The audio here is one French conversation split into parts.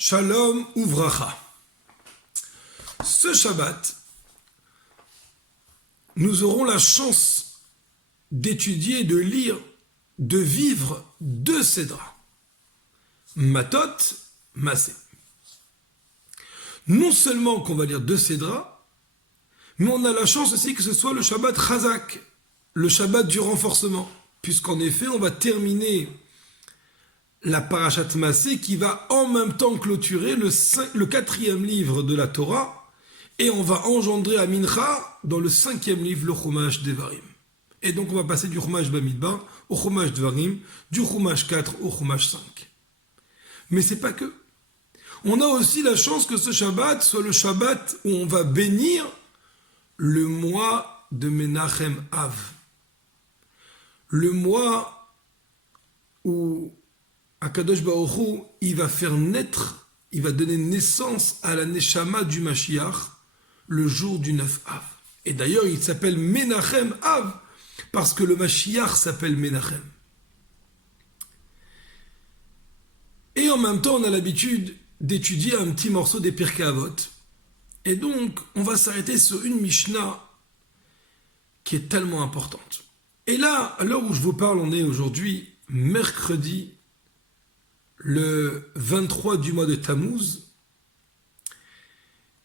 Shalom Uvracha. Ce Shabbat, nous aurons la chance d'étudier, de lire, de vivre deux Sédras. Matot, Massé. Non seulement qu'on va lire deux Sédras, mais on a la chance aussi que ce soit le Shabbat Chazak, le Shabbat du renforcement, puisqu'en effet, on va terminer la Parashat Massé qui va en même temps clôturer le quatrième livre de la Torah, et on va engendrer à Mincha dans le cinquième livre, le Chumash Devarim. Et donc on va passer du Chumash Bamidbar au Chumash Devarim, du Chumash 4 au Chumash 5. Mais c'est pas que. On a aussi la chance que ce Shabbat soit le Shabbat où on va bénir le mois de Menachem Av. Le mois où Akadosh Baruch Hu, il va faire naître, il va donner naissance à la Neshama du Mashiach le jour du 9 Av. Et d'ailleurs, il s'appelle Menachem Av parce que le Mashiach s'appelle Menachem. Et en même temps, on a l'habitude d'étudier un petit morceau des Pirkei Avot. Et donc, on va s'arrêter sur une Mishnah qui est tellement importante. Et là, à l'heure où je vous parle, on est aujourd'hui mercredi, le 23 du mois de Tammuz.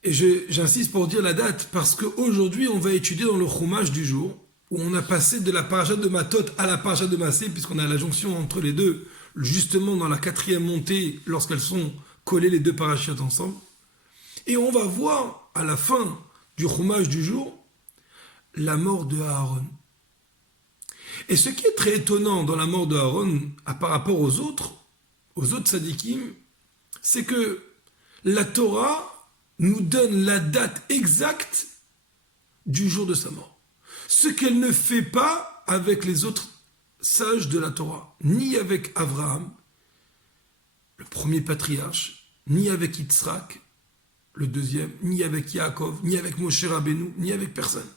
Et j'insiste pour dire la date, parce qu'aujourd'hui, on va étudier dans le Chumash du jour, où on a passé de la Parashat de Matot à la Parashat de Massé, puisqu'on a la jonction entre les deux, justement dans la quatrième montée, lorsqu'elles sont collées les deux parachutes ensemble. Et on va voir, à la fin du Chumash du jour, la mort de Aaron. Et ce qui est très étonnant dans la mort de Aaron, par rapport aux autres tzadikim, c'est que la Torah nous donne la date exacte du jour de sa mort. Ce qu'elle ne fait pas avec les autres sages de la Torah, ni avec Abraham, le premier patriarche, ni avec Yitzhak, le deuxième, ni avec Yaakov, ni avec Moshe Rabbeinu, ni avec personne.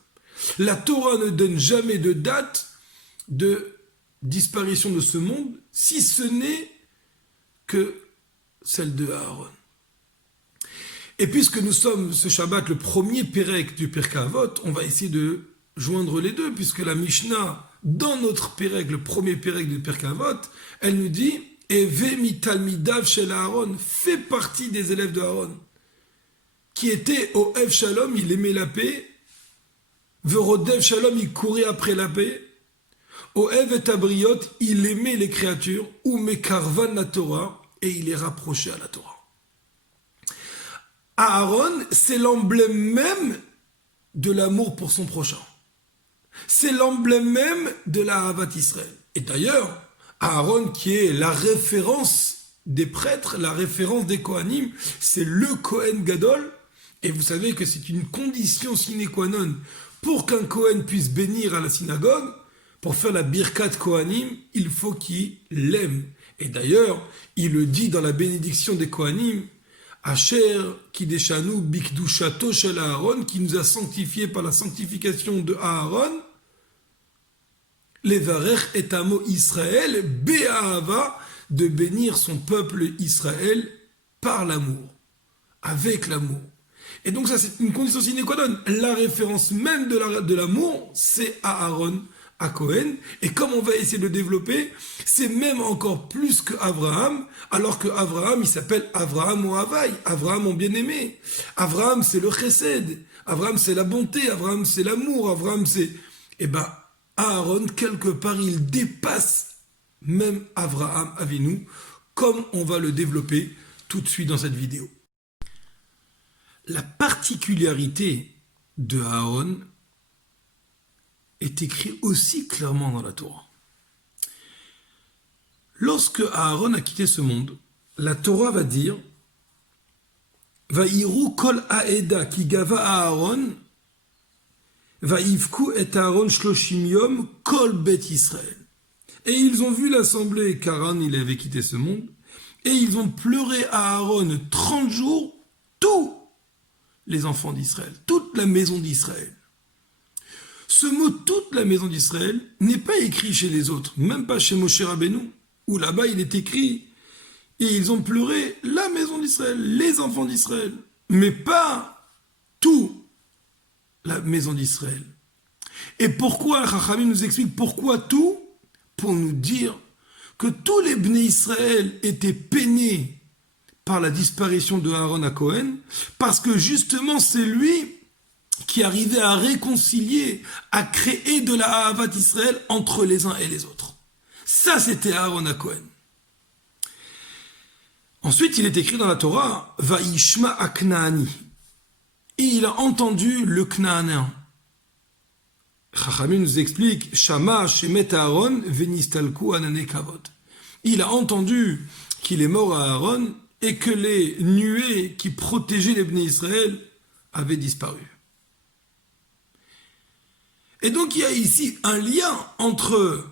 La Torah ne donne jamais de date de disparition de ce monde, si ce n'est que celle de Aaron. Et puisque nous sommes ce Shabbat le premier Pérec du Pirkei Avot, on va essayer de joindre les deux, puisque la Mishnah, dans notre Pérec, le premier Pérec du Pirkei Avot, elle nous dit « Eve mitalmidav shel Aaron » fait partie des élèves de Aaron, qui était au Ev Shalom, il aimait la paix, Verodev Shalom, il courait après la paix, au Ev et Abriot, il aimait les créatures, ou Mekarvan la Torah, et il est rapproché à la Torah. Aaron, c'est l'emblème même de l'amour pour son prochain. C'est l'emblème même de la Ahavat Israël. Et d'ailleurs, Aaron, qui est la référence des prêtres, la référence des Kohanim, c'est le Kohen Gadol, et vous savez que c'est une condition sine qua non pour qu'un Kohen puisse bénir à la synagogue. Pour faire la Birkat Kohanim, il faut qu'il l'aime. Et d'ailleurs, il le dit dans la bénédiction des Kohanim, Asher Kideshanu Bikdushato Shel Aaron, qui nous a sanctifiés par la sanctification de Aaron, Levarech et Amo Israël, Be'ahava, de bénir son peuple Israël par l'amour, avec l'amour. Et donc ça, c'est une condition sine qua non. La référence même de l'amour, c'est Aaron, à Cohen, et comme on va essayer de le développer, c'est même encore plus que Abraham, alors que Abraham, il s'appelle Abraham ou Havaï, Abraham mon bien-aimé. Abraham, c'est le chesed, Abraham, c'est la bonté, Abraham, c'est l'amour, Abraham, c'est... Eh ben, Aaron, quelque part, il dépasse même Abraham Avinu, comme on va le développer tout de suite dans cette vidéo. La particularité de Aaron est écrit aussi clairement dans la Torah. Lorsque Aaron a quitté ce monde, la Torah va dire Vaïru kol haeda ki gava Aaron vaïvku et Aaron shloshim yom kol bet Israël. Et ils ont vu l'assemblée qu'Aaron il avait quitté ce monde, et ils ont pleuré à Aaron 30 jours, tous les enfants d'Israël, toute la maison d'Israël. Ce mot « toute la maison d'Israël » n'est pas écrit chez les autres, même pas chez Moshe Rabbeinu, où là-bas il est écrit Et ils ont pleuré la maison d'Israël, les enfants d'Israël, mais pas tout la maison d'Israël. Et pourquoi, Chachamim nous explique pourquoi tout? Pour nous dire que tous les Bnei Israël étaient peinés par la disparition de Aaron à Cohen, parce que justement c'est lui qui arrivait à réconcilier, à créer de la Ahavat Israël entre les uns et les autres. Ça, c'était Aaron à Cohen. Ensuite, il est écrit dans la Torah, Vaishma Aknaani. Et il a entendu le Knaanéen. Chachamim nous explique, Shama Shemet Aaron Venistalku Anane Kavod. Il a entendu qu'il est mort à Aaron et que les nuées qui protégeaient les Bnei Israël avaient disparu. Et donc il y a ici un lien entre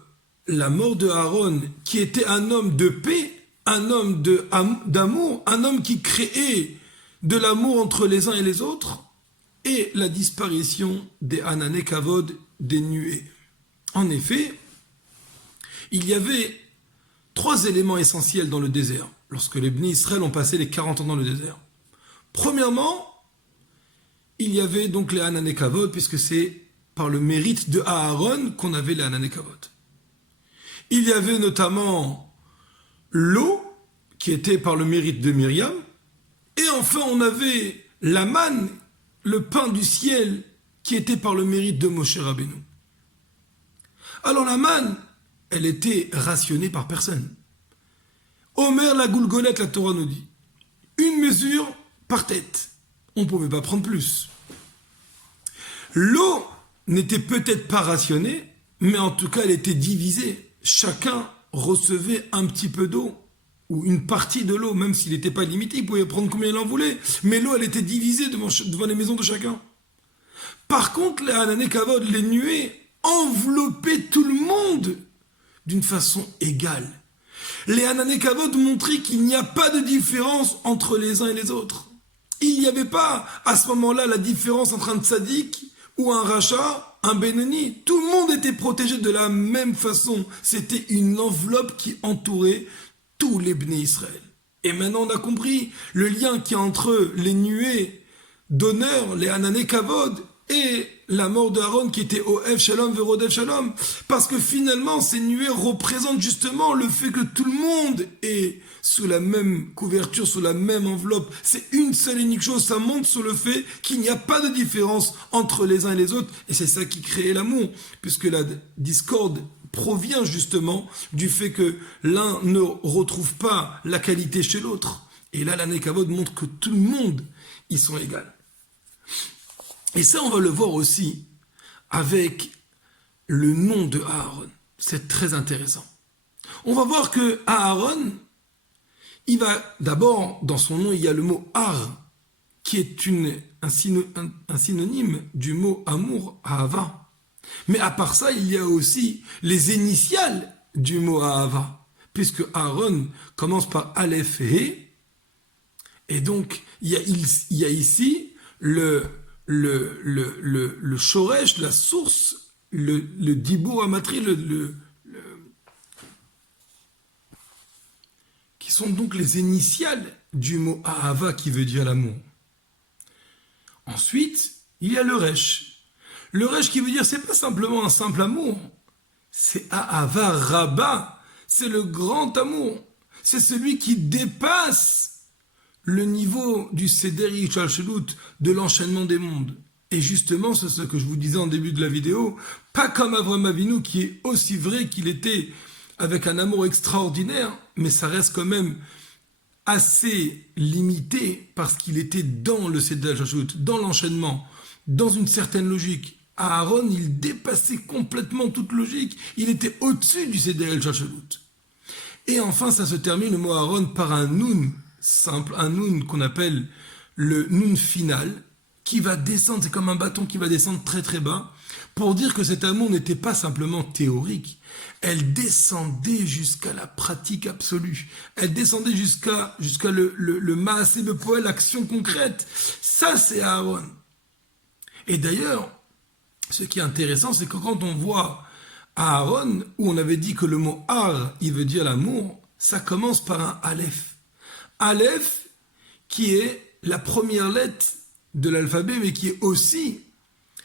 la mort de Aaron, qui était un homme de paix, un homme d'amour, un homme qui créait de l'amour entre les uns et les autres, et la disparition des Anané Kavod, des nuées. En effet, il y avait 3 éléments essentiels dans le désert, lorsque les Bnei Israël ont passé les 40 ans dans le désert. Premièrement, il y avait donc les Anané Kavod, puisque c'est par le mérite de Aaron qu'on avait les Anané Kavod. Il y avait notamment l'eau, qui était par le mérite de Myriam, et enfin on avait la manne, le pain du ciel, qui était par le mérite de Moshe Rabbeinu. Alors la manne, elle était rationnée par personne. Omer la goulgolette, la Torah nous dit, une mesure par tête. On ne pouvait pas prendre plus. L'eau n'était peut-être pas rationnée, mais en tout cas elle était divisée. Chacun recevait un petit peu d'eau, ou une partie de l'eau, même s'il n'était pas limité, il pouvait prendre combien il en voulait, mais l'eau elle était divisée devant les maisons de chacun. Par contre, les Anané Kavod, les nuées, enveloppaient tout le monde d'une façon égale. Les Anané Kavod montraient qu'il n'y a pas de différence entre les uns et les autres. Il n'y avait pas à ce moment-là la différence entre un tzaddik ou un rachat, un Benoni. Tout le monde était protégé de la même façon. C'était une enveloppe qui entourait tous les Bnei Israël. Et maintenant on a compris le lien qu'il y a entre les nuées d'honneur, les Anané Kavod, et la mort d'Aaron qui était Ohev Shalom Verodev Shalom. Parce que finalement ces nuées représentent justement le fait que tout le monde est sous la même couverture, sous la même enveloppe. C'est une seule et unique chose, ça montre sur le fait qu'il n'y a pas de différence entre les uns et les autres, et c'est ça qui crée l'amour, puisque la discorde provient justement du fait que l'un ne retrouve pas la qualité chez l'autre. Et là, l'Anané Kavod montre que tout le monde, ils sont égaux. Et ça, on va le voir aussi avec le nom de Aaron. C'est très intéressant. On va voir que Aaron, il va d'abord, dans son nom, il y a le mot Ar, qui est un synonyme du mot amour, Ahava. Mais à part ça, il y a aussi les initiales du mot Ahava, puisque Aaron commence par Aleph He, et donc il y a ici le shoresh, la source, le dibour amatri, qui sont donc les initiales du mot Ahava qui veut dire l'amour. Ensuite, il y a le resh. Le resh qui veut dire, c'est pas simplement un simple amour, c'est Ahava Rabba, c'est le grand amour, c'est celui qui dépasse le niveau du Seder Yishalshelut, de l'enchaînement des mondes. Et justement, c'est ce que je vous disais en début de la vidéo, pas comme Avraham Avinu, qui est aussi vrai qu'il était avec un amour extraordinaire, mais ça reste quand même assez limité, parce qu'il était dans le Seder Yishalshelut, dans l'enchaînement, dans une certaine logique. Aaron, il dépassait complètement toute logique, il était au-dessus du Seder Yishalshelut. Et enfin, ça se termine, le mot Aaron, par un Nun, simple, un Nun qu'on appelle le Nun final, qui va descendre, c'est comme un bâton qui va descendre très très bas, pour dire que cet amour n'était pas simplement théorique, elle descendait jusqu'à la pratique absolue, elle descendait jusqu'à le Maaseh Bepoel, l'action concrète. Ça, c'est Aaron. Et d'ailleurs, ce qui est intéressant, c'est que quand on voit Aaron, où on avait dit que le mot Ar, il veut dire l'amour, ça commence par un Aleph. Aleph, qui est la première lettre de l'alphabet, mais qui est aussi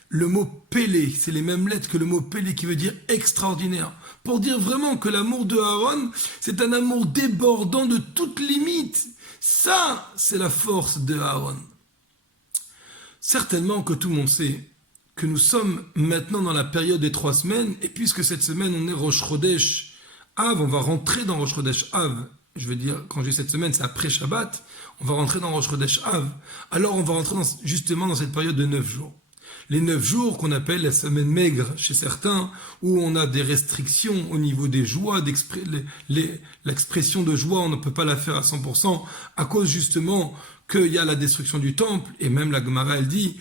le mot Pélé. C'est les mêmes lettres que le mot Pélé, qui veut dire extraordinaire. Pour dire vraiment que l'amour de Aaron, c'est un amour débordant de toute limite. Ça, c'est la force de Aaron. Certainement que tout le monde sait que nous sommes maintenant dans la période des 3 semaines, et puisque cette semaine on est Rosh Chodesh Av, on va rentrer dans Rosh Chodesh Av. Je veux dire, quand j'ai cette semaine, c'est après Shabbat, on va rentrer dans Rosh Chodesh Av. Alors on va rentrer justement dans cette période de 9 jours. Les 9 jours qu'on appelle la semaine maigre chez certains, où on a des restrictions au niveau des joies, l'expression de joie, on ne peut pas la faire à 100%, à cause justement qu'il y a la destruction du temple, et même la Gemara elle dit,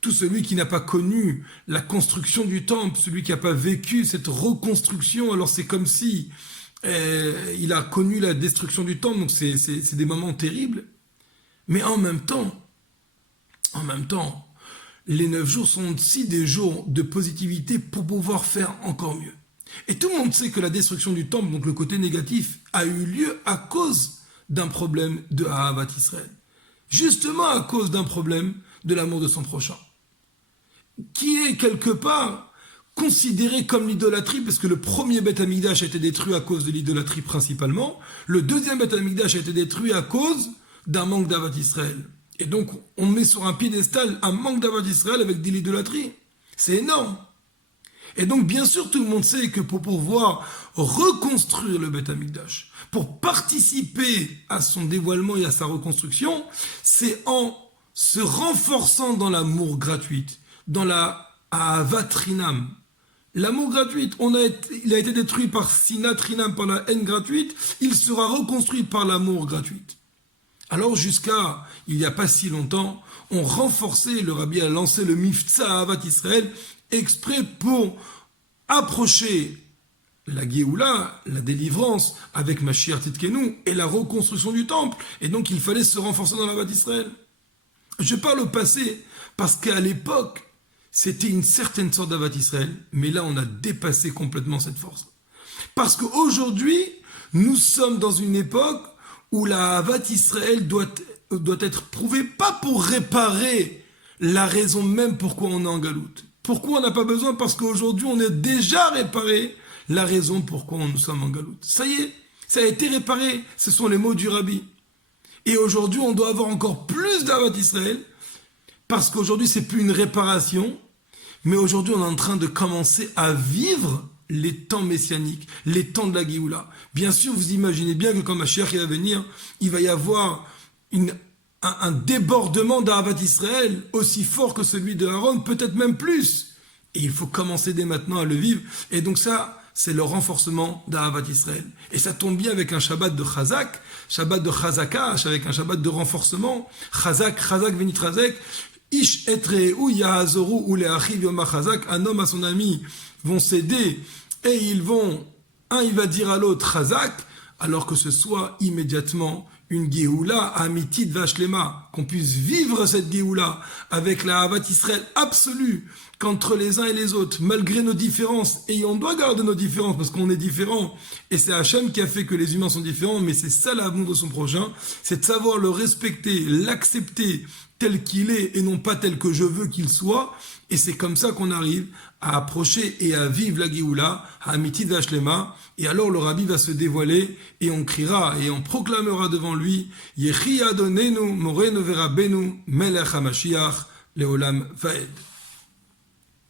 tout celui qui n'a pas connu la construction du temple, celui qui n'a pas vécu cette reconstruction, alors c'est comme si il a connu la destruction du temple, donc c'est des moments terribles. Mais en même temps, les 9 jours sont aussi des jours de positivité pour pouvoir faire encore mieux. Et tout le monde sait que la destruction du temple, donc le côté négatif, a eu lieu à cause d'un problème de Ahavat Israël. Justement à cause d'un problème de l'amour de son prochain. Qui est quelque part considéré comme l'idolâtrie, parce que le premier Beth Amikdash a été détruit à cause de l'idolâtrie principalement, le deuxième Beth Amikdash a été détruit à cause d'un manque d'Ahavat Israël. Et donc, on met sur un piédestal un manque d'Ahavat Israël avec de l'idolâtrie. C'est énorme. Et donc, bien sûr, tout le monde sait que pour pouvoir reconstruire le Beth Amikdash, pour participer à son dévoilement et à sa reconstruction, c'est en se renforçant dans l'amour gratuit, dans la Ahavat Rinam. L'amour gratuit, il a été détruit par Sinat Rinam, par la haine gratuite, il sera reconstruit par l'amour gratuit. Alors jusqu'à, il n'y a pas si longtemps, on renforçait, le Rabbi a lancé le Miftza Ahavat Israël, exprès pour approcher la Géoula, la délivrance, avec Mashiach Tzidkenu, et la reconstruction du temple. Et donc il fallait se renforcer dans l'Ahavat Israël. Je parle au passé, parce qu'à l'époque, c'était une certaine sorte d'Ahavat Israël, mais là on a dépassé complètement cette force. Parce qu'aujourd'hui, nous sommes dans une époque où la Ahavat Israël doit être prouvée, pas pour réparer la raison même pourquoi on est en galoute. Pourquoi on n'a pas besoin? Parce qu'aujourd'hui, on est déjà réparé la raison pourquoi nous sommes en galoute. Ça y est, ça a été réparé. Ce sont les mots du Rabbi. Et aujourd'hui, on doit avoir encore plus d'Ahavat Israël, parce qu'aujourd'hui, c'est plus une réparation, mais aujourd'hui, on est en train de commencer à vivre les temps messianiques, les temps de la Géoula. Bien sûr, vous imaginez bien que quand Mashiach va venir, il va y avoir un débordement d'Ahavat Israël aussi fort que celui de Aaron, peut-être même plus. Et il faut commencer dès maintenant à le vivre. Et donc ça, c'est le renforcement d'Ahavat Israël. Et ça tombe bien avec un Shabbat de Chazak, Shabbat de Chazakash, avec un Shabbat de renforcement. Chazak venit Chazak, Ish etre ou yahazoru ou leachiv yom Chazak, un homme à son ami vont s'aider et il va dire à l'autre Chazak, alors que ce soit immédiatement une Géoula amitit vashlema, qu'on puisse vivre cette Géoula avec la Ahavat Israël absolue qu'entre les uns et les autres, malgré nos différences, et on doit garder nos différences parce qu'on est différents, et c'est Hachem qui a fait que les humains sont différents, mais c'est ça l'amour de son prochain, c'est de savoir le respecter, l'accepter tel qu'il est et non pas tel que je veux qu'il soit, et c'est comme ça qu'on arrive à approcher et à vivre la Géoula, à Amitit Vashlema, et alors le Rabbi va se dévoiler, et on criera, et on proclamera devant lui, Yechi Adonenu, Morenu Verabenu, Melech HaMashiach, Leolam Vaed.